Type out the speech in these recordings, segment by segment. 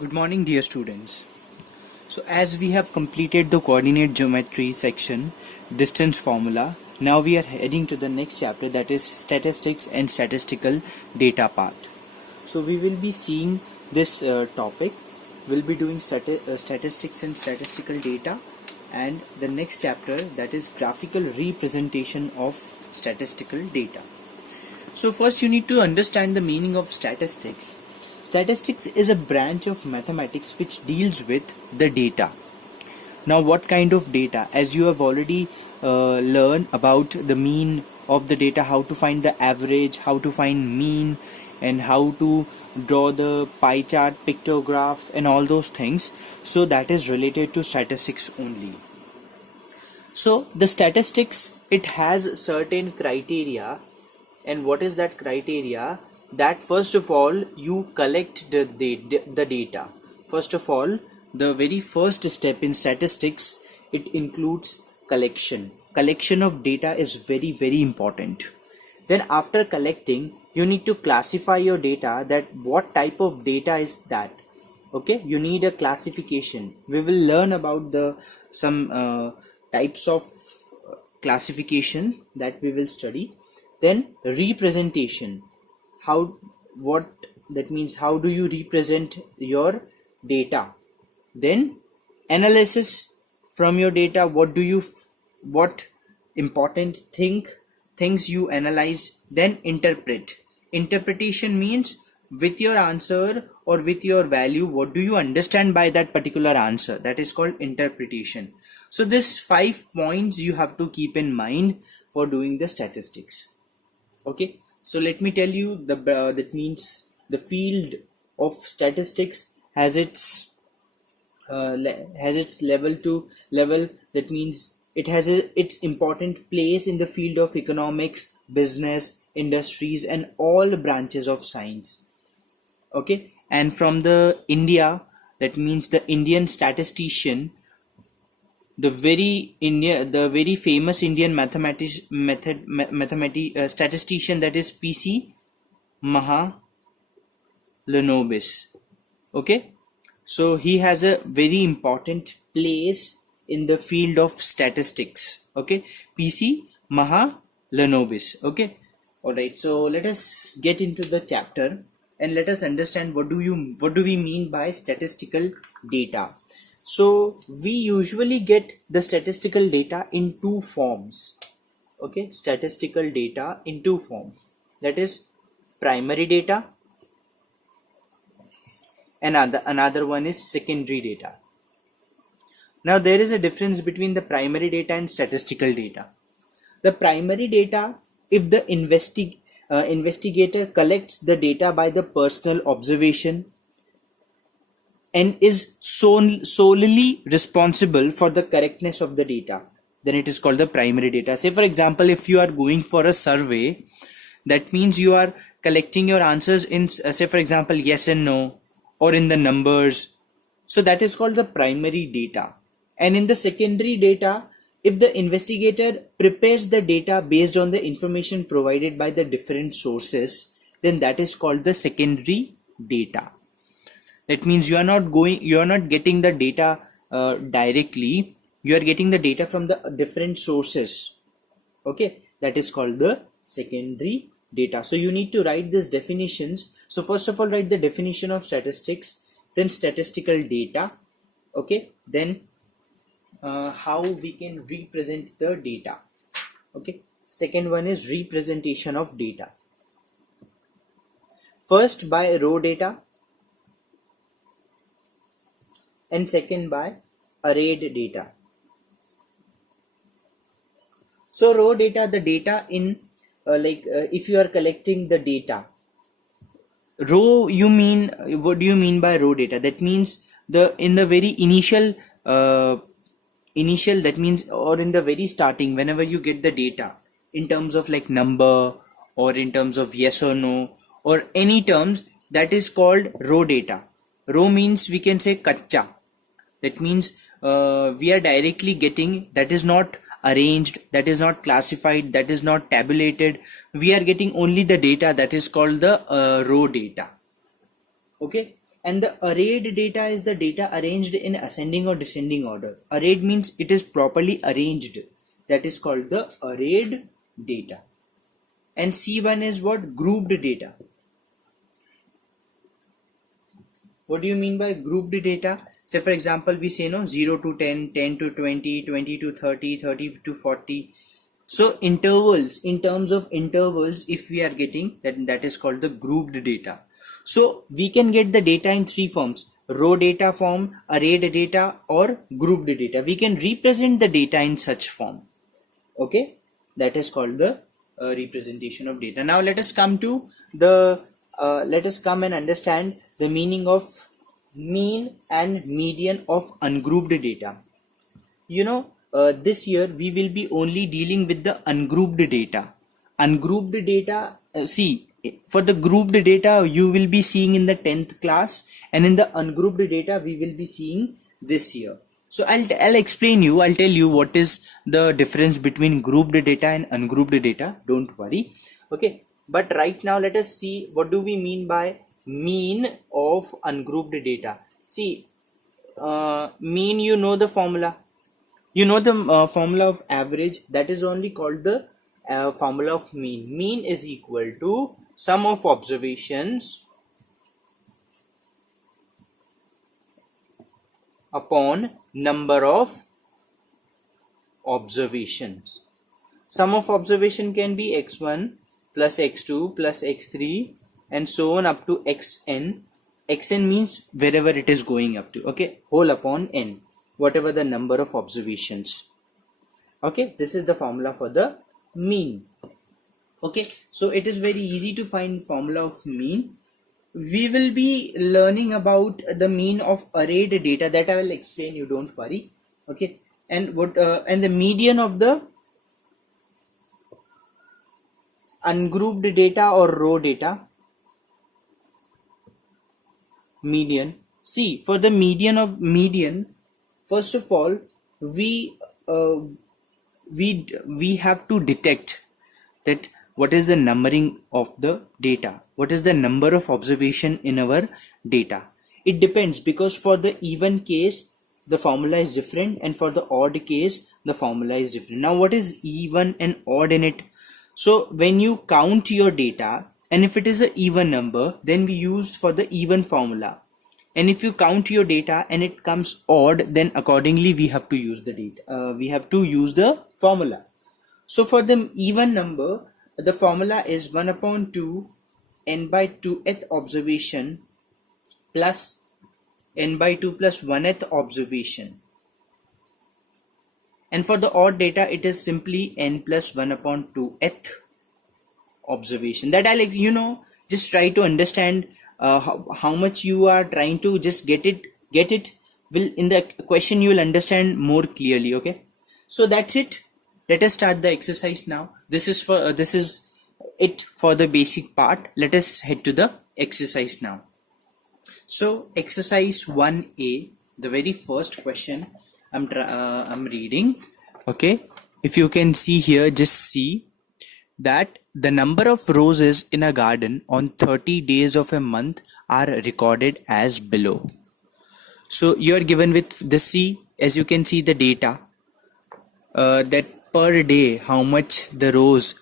Good morning, dear students. So as we have completed the coordinate geometry section, distance formula, now we are heading to the next chapter, that is statistics and statistical data part. So we will be seeing this topic. We'll be doing statistics and statistical data, and the next chapter, that is graphical representation of statistical data. So first you need to understand the meaning of statistics. Statistics is a branch of mathematics which deals with the data. Now what kind of data? As you have already learned about the mean of the data, how to find the average, how to find mean, and how to draw the pie chart, pictograph, and all those things. So that is related to statistics only. So the statistics, it has certain criteria. And what is that criteria? That first of all you collect the data. First of all, the very first step in statistics, it includes collection. Collection of data is very important. Then after collecting, you need to classify your data, that what type of data is that. Okay, you need a classification. We will learn about the some types of classification that we will study. Then representation, what that means, how do you represent your data. Then analysis from your data, what important things you analyzed. Then interpretation means with your answer or with your value, what do you understand by that particular answer, that is called interpretation. So this 5 points you have to keep in mind for doing the statistics. Okay, so let me tell you, that means the field of statistics has its level to level. That means it has its important place in the field of economics, business, industries, and all branches of science. Okay, and from the India, that means the Indian statistician, the very famous Indian statistician, that is PC Mahalanobis. Okay, so he has a very important place in the field of statistics. Okay, PC Mahalanobis. Okay, all right. So let us get into the chapter and let us understand what do we mean by statistical data. So we usually get the statistical data in two forms. Okay, statistical data in two forms, that is primary data, and another one is secondary data. Now there is a difference between the primary data and statistical data. The primary data, if the investigator collects the data by the personal observation and is solely responsible for the correctness of the data, then it is called the primary data. Say for example, if you are going for a survey, that means you are collecting your answers in say for example yes and no, or in the numbers. So that is called the primary data. And in the secondary data, if the investigator prepares the data based on the information provided by the different sources, then that is called the secondary data. That means you are not getting the data directly, you are getting the data from the different sources. Okay, that is called the secondary data. So you need to write these definitions. So first of all, write the definition of statistics, then statistical data. Okay, then how we can represent the data. Okay, second one is representation of data. First by raw data, and second by arrayed data. So raw data, the data in if you are collecting the data, raw, what do you mean by raw data? That means in the very initial, that means, or in the very starting, whenever you get the data in terms of like number, or in terms of yes or no, or any terms, that is called raw data. Raw means we can say kacha. That means we are directly getting, that is not arranged, that is not classified, that is not tabulated. We are getting only the data, that is called the raw data. Okay, And the arrayed data is the data arranged in ascending or descending order. Arrayed means it is properly arranged. That is called the arrayed data. And C1 is what? Grouped data. What do you mean by grouped data? Say for example, we say 0 to 10, 10 to 20, 20 to 30, 30 to 40. So intervals, in terms of intervals, if we are getting that is called the grouped data. So we can get the data in three forms: row data form, arrayed data, or grouped data. We can represent the data in such form. Okay, that is called the representation of data. Now let us come to the let us come and understand the meaning of mean and median of ungrouped data. This year we will be only dealing with the ungrouped data. Ungrouped data, see, for the grouped data you will be seeing in the 10th class, and in the ungrouped data we will be seeing this year. So I'll explain you, I'll tell you what is the difference between grouped data and ungrouped data. Don't worry. Okay, but right now let us see what do we mean by mean of ungrouped data. See, mean, you know the formula. You know the formula of average. That is only called the formula of mean. Mean is equal to sum of observations upon number of observations. Sum of observation can be x1 plus x2 plus x3 and so on up to xn. Xn means wherever it is going up to. Okay, whole upon n, whatever the number of observations. Okay, this is the formula for the mean. Okay, so it is very easy to find formula of mean. We will be learning about the mean of arrayed data, that I will explain you, don't worry. Okay, and what and the median of the ungrouped data or row data. Median. See, for the median, first of all, we have to detect that what is the numbering of the data, what is the number of observation in our data. It depends, because for the even case the formula is different, and for the odd case the formula is different. Now what is even and odd in it? So when you count your data, and if it is an even number, then we use for the even formula. And if you count your data and it comes odd, then accordingly we have to use the data. We have to use the formula. So for the even number, the formula is 1 upon 2 n by 2th observation plus n by 2 plus 1th observation. And for the odd data, it is simply n plus 1 upon 2th observation. That I'll just try to understand how much you are trying to just get it. Will in the question you will understand more clearly. Okay, so that's it. Let us start the exercise now. This is it for the basic part. Let us head to the exercise now. So exercise 1A, the very first question I'm reading. Okay, if you can see here, just see that the number of roses in a garden on 30 days of a month are recorded as below. So you are given with the C, as you can see the data, that per day how much the rose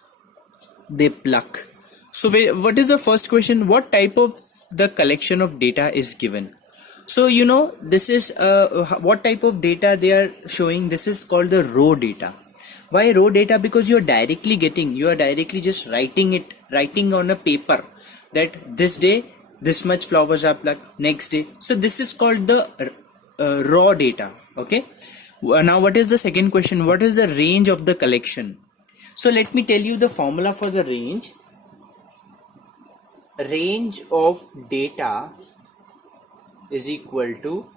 they pluck. So what is the first question? What type of the collection of data is given? So this is what type of data they are showing. This is called the row data. Why row data? Because you are directly just writing on a paper that this day this much flowers are plucked, next day. So this is called the raw data. Okay, now what is the second question? What is the range of the collection? So let me tell you the formula for the range. Range of data is equal to,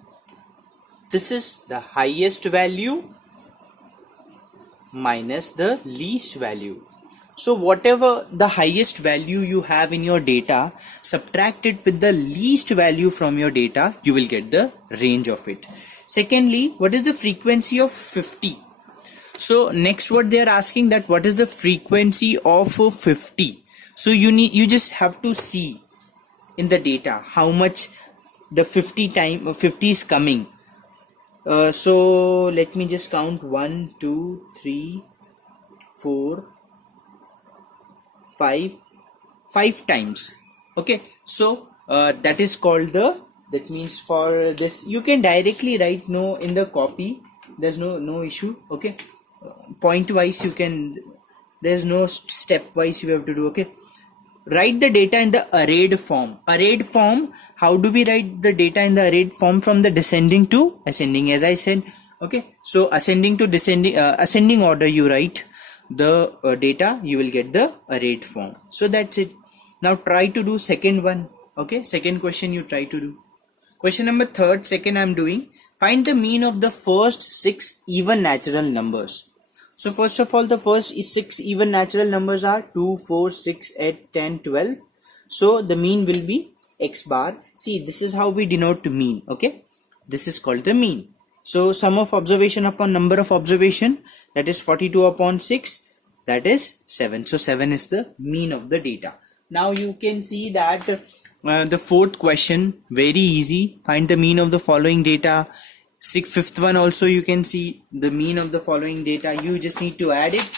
this is the highest value minus the least value. So whatever the highest value you have in your data, subtract it with the least value from your data, you will get the range of it. Secondly, what is the frequency of 50? So next what they are asking, that what is the frequency of 50? So you just have to see in the data how much the 50 is coming. So let me just count 1 2 3 4 5 times. Okay, so that is called that means for this you can directly write no in the copy, there's no issue. Okay, point wise you can, there's no step wise you have to do. Okay, write the data in the arrayed form. Arrayed form, how do we write the data in the arrayed form? From the descending to ascending, as I said. Okay, so ascending to descending, ascending order you write the data, you will get the arrayed form. So that's it. Now try to do second one. Okay, second question you try to do. Question number second I'm doing. Find the mean of the first 6 even natural numbers. So first of all, the first 6 even natural numbers are 2, 4, 6, 8, 10, 12. So the mean will be x bar. See, this is how we denote mean. Okay, this is called the mean. So sum of observation upon number of observation, that is 42 upon 6, that is 7. So 7 is the mean of the data. Now you can see that the fourth question, very easy. Find the mean of the following data. Fifth one also you can see the mean of the following data. You just need to add it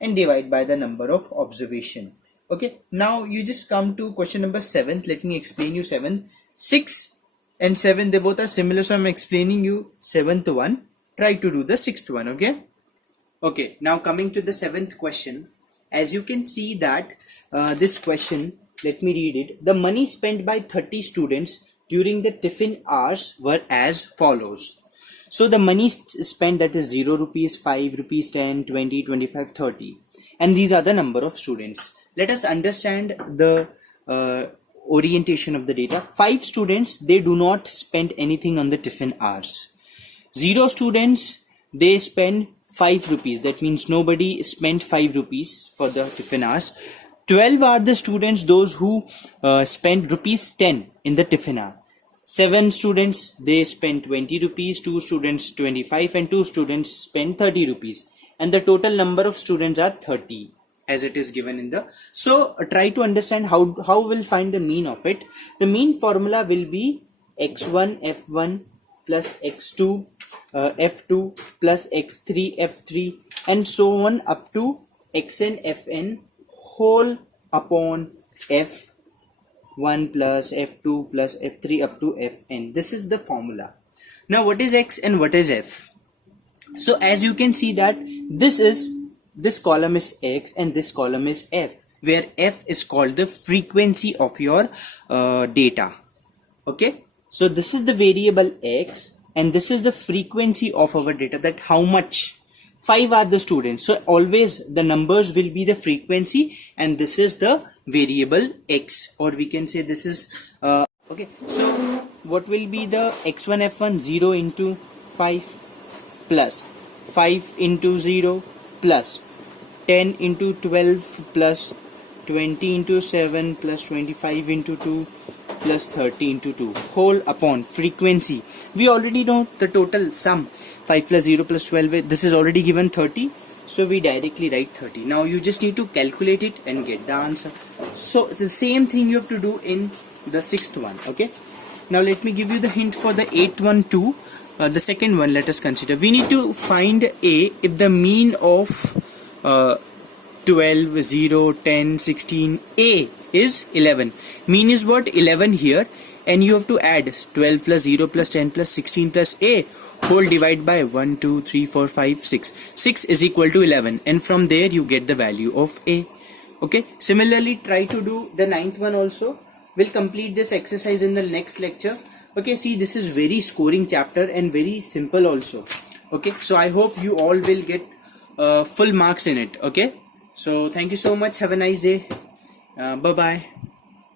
and divide by the number of observation. Okay, now you just come to question number 7. Let me explain you 7. 6 and 7, they both are similar, so I'm explaining you 7th one. Try to do the 6th one. Okay, now coming to the 7th question. As you can see that this question, let me read it. The money spent by 30 students during the tiffin hours were as follows. So the money spent, that is 0 rupees, 5 rupees, 10, 20, 25, 30. And these are the number of students. Let us understand the orientation of the data. 5 students, they do not spend anything on the tiffin hours. 0 students, they spend 5 rupees. That means nobody spent 5 rupees for the tiffin hours. 12 are the students, those who spend rupees 10 in the tiffin hour. 7 students, they spend 20 rupees, 2 students 25, and 2 students spend 30 rupees. And the total number of students are 30, as it is given in the. So try to understand how we'll find the mean of it. The mean formula will be x1 f1 plus x2 f2 plus x3 f3 and so on up to xn fn whole upon f1 plus f2 plus f3 up to fn. This is the formula. Now what is x and what is f? So as you can see that this column is x and this column is f, where f is called the frequency of your data. Okay, so this is the variable x and this is the frequency of our data, that how much. 5 are the students, so always the numbers will be the frequency and this is the variable x, or we can say this is okay. So what will be the x1 f1? 0 into 5 plus 5 into 0 plus 10 into 12 plus 20 into 7 plus 25 into 2 plus 30 into 2 whole upon frequency. We already know the total sum. 5 plus 0 plus 12, this is already given 30, so we directly write 30. Now you just need to calculate it and get the answer. So the same thing you have to do in the 6th one. Okay, now let me give you the hint for the 8th one too. The second one, let us consider. We need to find a if the mean of 12, 0, 10, 16, a is 11. Mean is what? 11 here, and you have to add 12 plus 0 plus 10 plus 16 plus a whole divide by 1, 2, 3, 4, 5, 6. 6 is equal to 11, and from there you get the value of a. Okay, similarly try to do the 9th one also. We'll complete this exercise in the next lecture. Okay, see, this is very scoring chapter and very simple also. Okay, so I hope you all will get full marks in it. Okay, so thank you so much. Have a nice day. Bye bye.